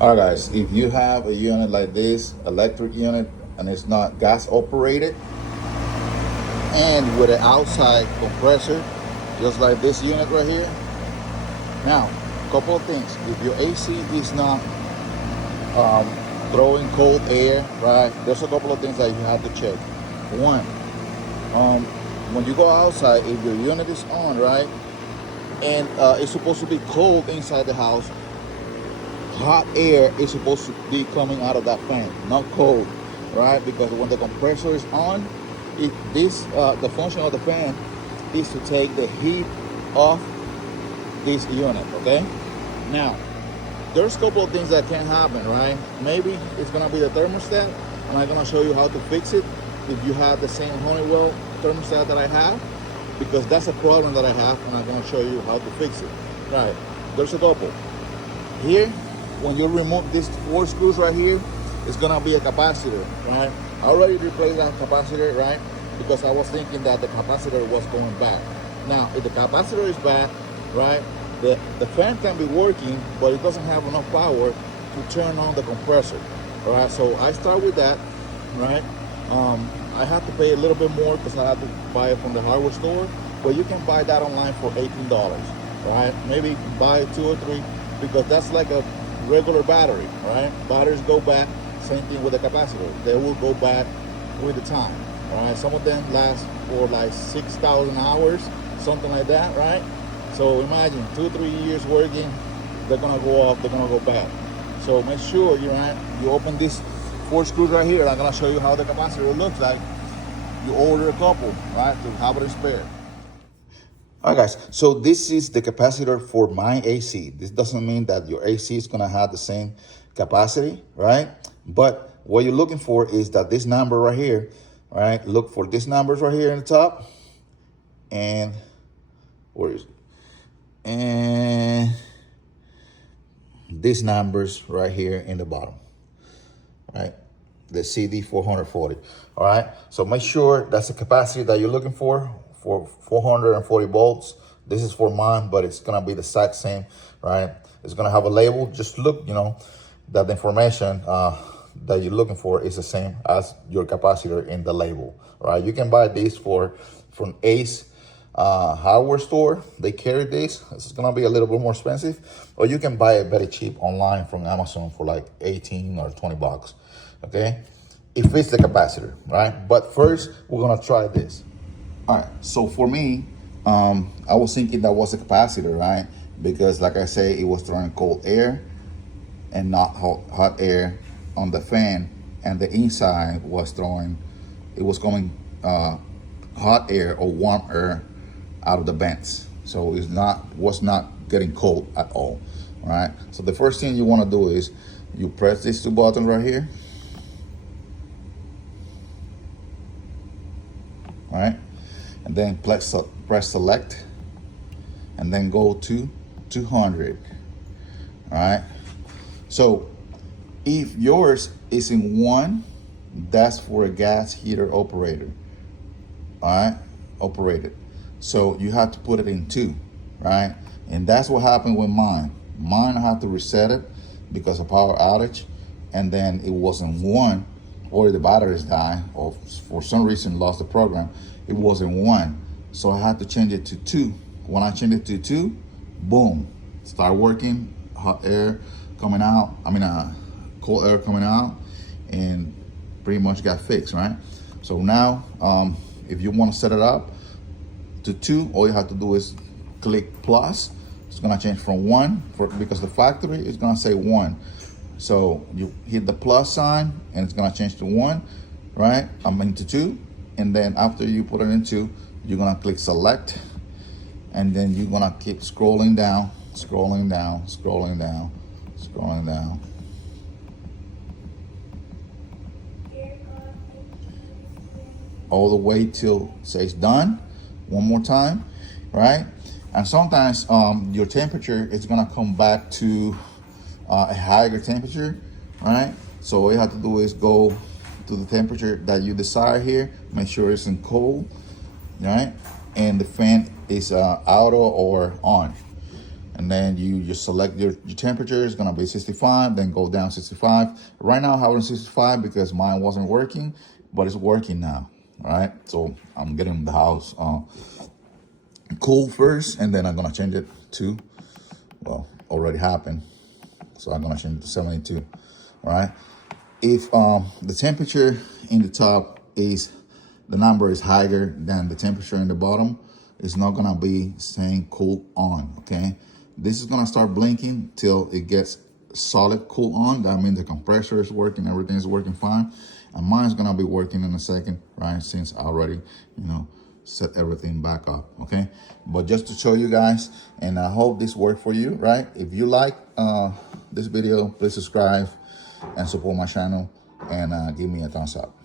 All right, guys, if you have a unit like this, electric unit, and it's not gas operated, and with an outside compressor, just like this unit right here. Now, a couple of things. If your AC is not throwing cold air, right, there's a couple of things that you have to check. One, when you go outside, if your unit is on, right, and it's supposed to be cold inside the house, hot air is supposed to be coming out of that fan, not cold, right? Because when the compressor is on, the function of the fan is to take the heat off this unit. Okay. Now, there's a couple of things that can happen, right? Maybe it's gonna be the thermostat, and I'm gonna show you how to fix it if you have the same Honeywell thermostat that I have, because that's a problem that I have, and I'm gonna show you how to fix it. Right? There's a couple here. When you remove these 4 screws right here, it's gonna be a capacitor, right? I already replaced that capacitor, right? Because I was thinking that the capacitor was going back. Now, if the capacitor is back, right, the fan can be working, but it doesn't have enough power to turn on the compressor. All right, so I start with that, right? I have to pay a little bit more because I have to buy it from the hardware store, but you can buy that online for $18, right? Maybe buy 2 or 3, because that's like a regular battery, right? Batteries go back, same thing with the capacitor. They will go back with the time, all right? Some of them last for like 6,000 hours, something like that, right? So imagine 2 or 3 years working, they're gonna go off, they're gonna go back. So make sure you open these 4 screws right here. I'm gonna show you how the capacitor looks like. You order a couple, right, to have it in spare. All right, guys, so this is the capacitor for my AC. This doesn't mean that your AC is gonna have the same capacity, right? But what you're looking for is that this number right here, right? Look for these numbers right here in the top, and where is it? And these numbers right here in the bottom, right? The CD 440. All right, so make sure that's the capacity that you're looking for 440 volts. This is for mine, but it's gonna be the exact same, right? It's gonna have a label. Just look, that the information that you're looking for is the same as your capacitor in the label, right? You can buy these from Ace hardware store. They carry this. It's gonna be a little bit more expensive, or you can buy it very cheap online from Amazon for like 18 or 20 bucks. Okay, it fits the capacitor, right? But first, we're gonna try this. All right, so for me, I was thinking that was a capacitor, right? Because like I say, it was throwing cold air and not hot air on the fan, and the inside was coming hot air or warm air out of the vents. So it was not getting cold at all, right? So the first thing you wanna do is you press these 2 buttons right here, all right? And then press select, and then go to 200, all right? So if yours is in 1, that's for a gas heater operator, all right? Operated. So you have to put it in 2, right? And that's what happened with mine. Mine, I have to reset it because of power outage, and then it was in 1, or the batteries died, or for some reason lost the program. It was in 1, so I had to change it to 2. When I changed it to 2, boom, start working, hot air coming out, cold air coming out, and pretty much got fixed, right? So now, if you want to set it up to 2, all you have to do is click plus. It's gonna change from 1, because the factory is gonna say 1. So you hit the plus sign, and it's gonna change to 1, right? To 2, and then after you put it in 2, you're gonna click select, and then you're gonna keep scrolling down, scrolling down, scrolling down, scrolling down. All the way till it says done. One more time, right? And sometimes your temperature is gonna come back to a higher temperature, right? So all you have to do is go to the temperature that you desire here. Make sure it's in cold, right? And the fan is auto or on. And then you just select your temperature. It's gonna be 65, then go down 65. Right now I have it on 65 because mine wasn't working, but it's working now. All right, so I'm getting the house cool first, and then I'm gonna change it to, well, already happened. So I'm gonna change it to 72. All right. If the temperature in the top is, the number is higher than the temperature in the bottom, it's not gonna be saying cool on, okay? This is gonna start blinking till it gets solid cool on. That means the compressor is working, everything is working fine. And mine's gonna be working in a second, right? Since I already, set everything back up, okay? But just to show you guys, and I hope this worked for you, right? If you like this video, please subscribe and support my channel, and give me a thumbs up.